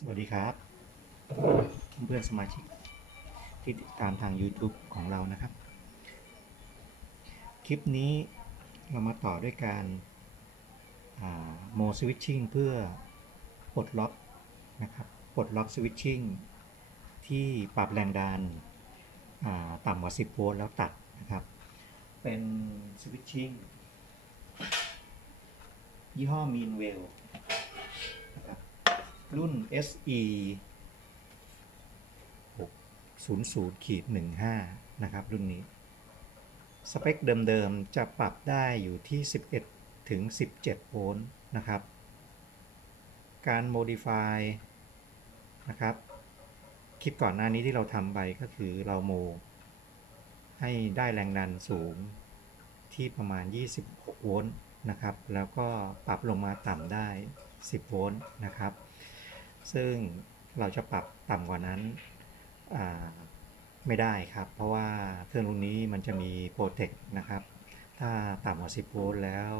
สวัสดีครับเพื่อนสมาชิกที่ติดตามทาง YouTube ของเรานะครับ คลิปนี้เรามาต่อด้วยการโมสวิตชิ่งเพื่อปลดล็อกนะครับปลดล็อกสวิตชิ่งที่ปรับแรงดันต่ำกว่า 10 โวลต์แล้วตัดนะครับ เป็นสวิตชิ่งยี่ห้อ Meanwell นะครับ รุ่น SE 600ขีด15 นะครับ รุ่นนี้ สเปคเดิมๆ จะปรับได้อยู่ที่ 11 ถึง 17 โวลต์นะครับ การ modify นะครับ คลิปก่อนหน้านี้ที่เราทำไปก็คือเราโม ให้ได้แรงดันสูงที่ประมาณ 26 โวลต์นะครับ แล้วก็ปรับลงมาต่ำได้ 10 โวลต์นะครับ ซึ่งเราจะปรับต่ำกว่านั้นไม่ได้ครับ เพราะว่าเครื่องรุ่นนี้มันจะมีโปรเทคนะครับ ถ้าต่ำกว่า 10 โวลต์แล้ว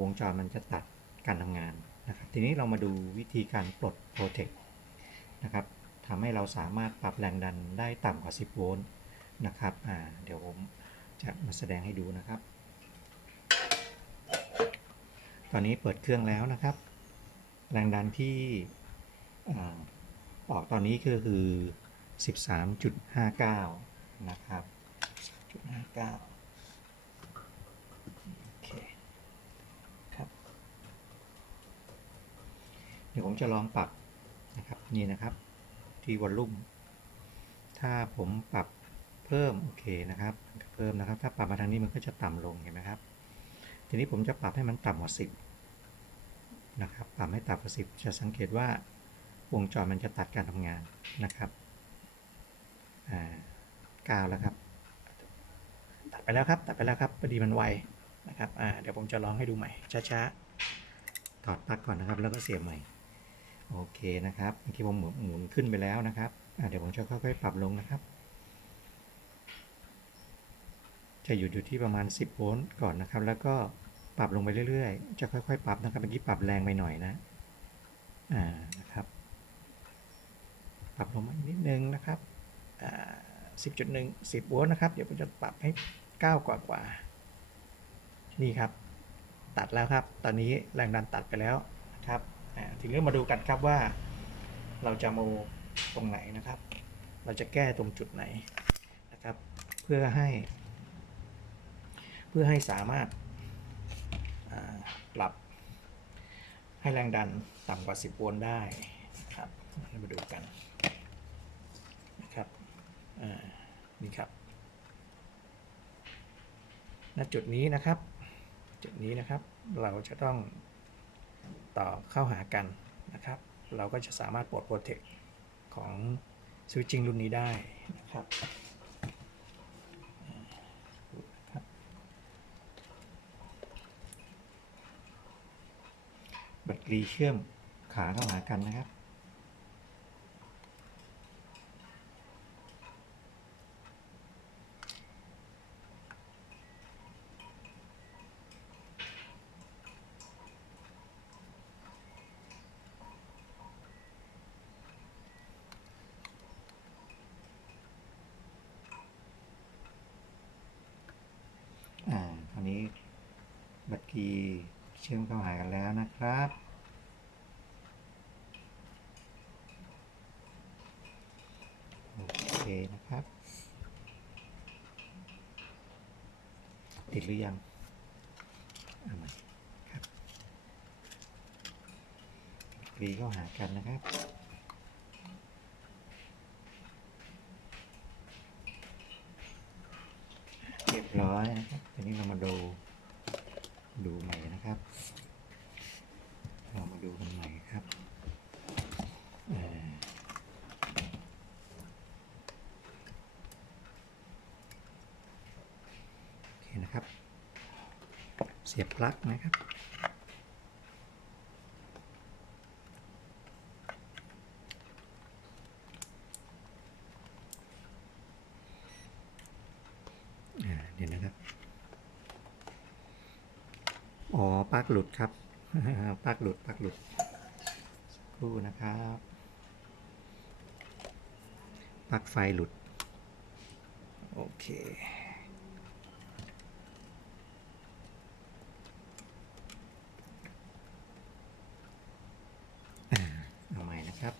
วงจรมันจะตัดการทำงานนะครับ ทีนี้เรามาดูวิธีการปลดโปรเทคนะครับทำให้เราสามารถปรับแรงดันได้ต่ำกว่า 10 โวลต์นะครับเดี๋ยวผมจะมาแสดงให้ดูนะครับ ตอนนี้เปิดเครื่องแล้วนะครับ แรงดันที่ ออกตอนนี้ก็คือ 13.59 นะครับ13.59โอเคครับ เดี๋ยวผมจะลองปรับนะครับนี่นะครับที่วอลลุ่ม ถ้าผมปรับเพิ่ม โอเคนะครับเพิ่มนะครับ ถ้าปรับมาทางนี้มันก็จะต่ำลงเห็นไหมครับ ทีนี้ผมจะปรับให้มันต่ำกว่า 10นะครับปรับให้ต่ำกว่า 10 จะสังเกตว่า วงจรมันจะตัดการทำงานนะครับอ่าก้าแล้วครับ ตัดไปแล้วครับ ตัดไปแล้วครับพอดีมันไวนะครับอ่าเดี๋ยวผมจะลองให้ดูใหม่ช้าๆถอดปลั๊กก่อนนะครับ แล้วก็เสียบใหม่โอเคนะครับเมื่อกี้ผมหมุนขึ้นไปแล้วนะครับอ่าเดี๋ยวผมจะค่อยๆปรับลงนะครับ จะอยู่อยู่ที่ประมาณ 10โวลต์ก่อนนะครับ แล้วก็ปรับลงไปเรื่อยๆ จะค่อยๆ ปรับนะครับเมื่อกี้ปรับแรงไปหน่อยนะอ่านะครับ ปรับลงมาอีกนิดนึงนะครับอ่า10.1 10โวลต์นะครับ เดี๋ยวผมจะปรับให้9กว่ากว่า นี่ครับ ตัดแล้วครับ ตอนนี้แรงดันตัดไปแล้วนะครับทีนี้มาดูกันครับว่า เราจะโมตรงไหนนะครับ เราจะแก้ตรงจุดไหนนะครับ เพื่อให้ เพื่อให้สามารถาปรับให้แรงดันต่ำกว่า 10 โวลต์ได้นะครับมาดูกัน นี่ครับณจุดนี้นะครับ จุดนี้นะครับเราจะต้องต่อเข้าหากันนะครับ เราก็จะสามารถปลดโปรเทคของสวิตชิ่งรุ่นนี้ได้นะครับอ่าดูนะครับแบตเตอรี่เชื่อมขาเข้าหากันนะครับ อ่าคราวนี้แบตเตอรี่เชื่อมเข้าหากันแล้วนะครับ โอเคนะครับ ติดหรือยังเอาใหม่ครับกรีเข้าหากันนะครับเรียบร้อยนะครับทีนี้เรามาดู ดูใหม่นะครับ เรามาดูกันใหม่ครับโอเคนะครับ เสียบปลั๊กนะครับ อ่าเดี๋ยวนะครับ อ๋อปลั๊กหลุดครับปลั๊กหลุดปลั๊กหลุดสักครู่ครู่นะครับปลั๊กไฟหลุด โอเค อ่าเอาใหม่นะครับ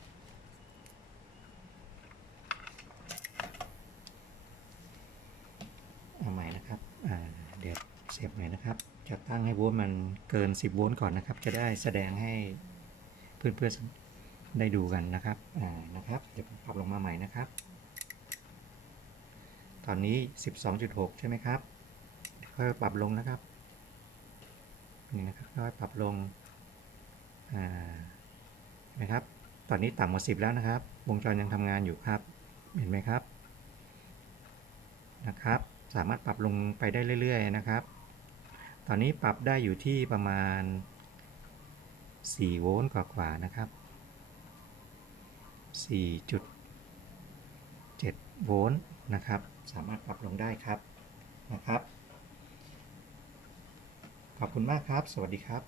เอาใหม่นะครับ อ่า เดี๋ ยวเสียบหม่นะครับ จะตั้งให้โวลต์มันเกิน 10 โวลต์ก่อนนะครับ จะได้แสดงให้เพื่อนๆได้ดูกันนะครับ อ่า นะครับ เดี๋ยวปรับลงมาใหม่นะครับ ตอนนี้ 12.6 ใช่ไหมครับ ค่อยปรับลงนะครับ นี่นะครับ ค่อยปรับลง อ่า นะครับ ตอนนี้ต่ำกว่า 10 แล้วนะครับ วงจรยังทำงานอยู่ครับ เห็นไหมครับ นะครับสามารถปรับลงไปได้เรื่อย ๆ นะครับ ตอนนี้ปรับได้อยู่ที่ประมาณ 4 โวลต์กว่าๆนะครับ 4.7 โวลต์นะครับ สามารถปรับลงได้ครับนะครับ ขอบคุณมากครับ สวัสดีครับ